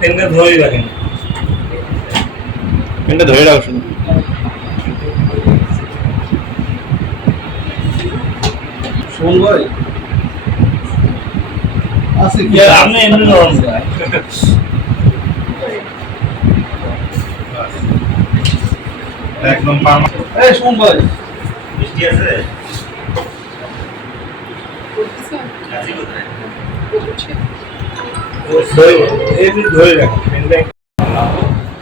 পেনটা ধরে রাখেন, পেনটা ধরে রাখুন। শোন ভাই আছে কি আপনি এমনি নরম একদম এই শোন ভাই মিষ্টি আছে আছে কোথায় এমনি ধরে রাখেন পেনটা।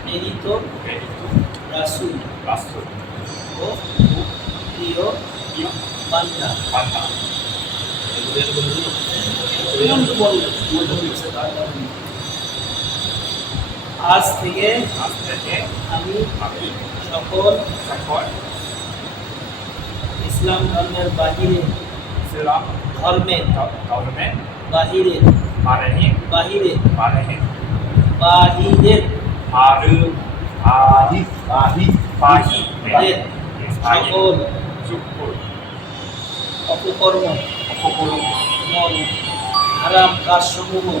প্রেরিত রাসূল ও প্রিয় বান্দা আজ থেকে আমি সকল ইসলাম ধর্মের বাহিরে বাহিরের সকল অপকর্ম হারাম কাজসমূহ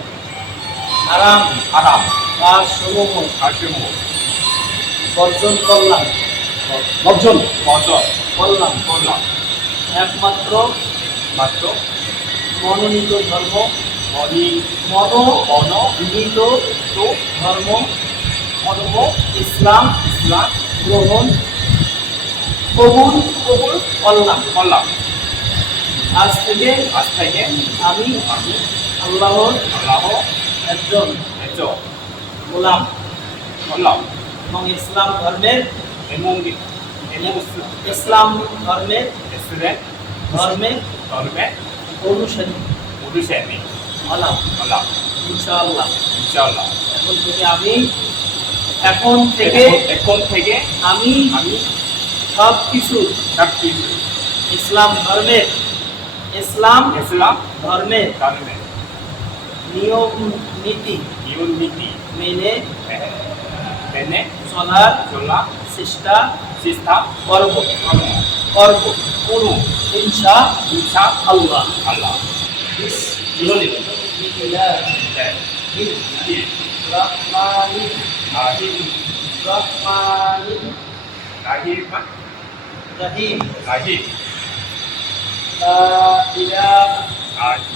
বর্জন করলাম একমাত্র মনোনীত ধর্ম ইসলাম গ্রহণ কবুল করলাম। আজ থেকে আমি আল্লাহর একজন গোলাম এবং ইসলাম ধর্মের অনুসারী হলাম ইনশাআল্লাহ। এখন থেকে আমি সব কিছু ইসলাম ধর্মের নিয়ম নীতি মেনে চলার চেষ্টা করব ইনশাআল্লাহ। রহিম লা ইলাহা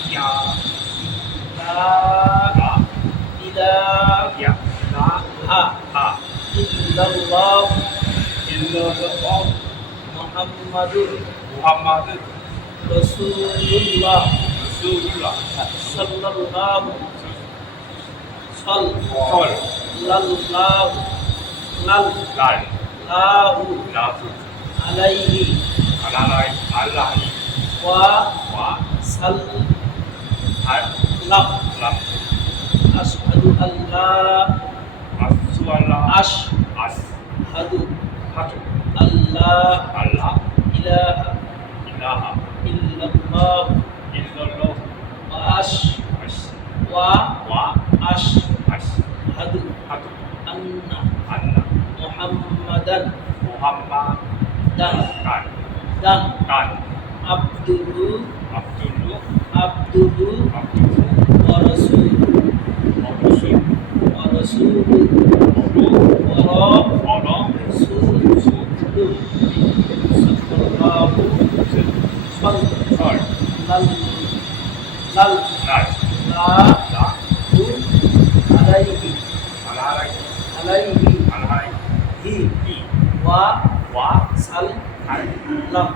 ইল্লাল্লাহ মুহাম্মাদুর রাসূলুল্লাহ সাল্লাল্লাহু আলাইহি ওয়া সাল্লাম। আশহাদু আল্লা ইলাহা ইল্লাল্লাহ ওয়া আশহাদু আন্না মুহাম্মাদান আবদুহু ওয়া রাসূলুহু আলাইহি ওয়া সাল্লাম।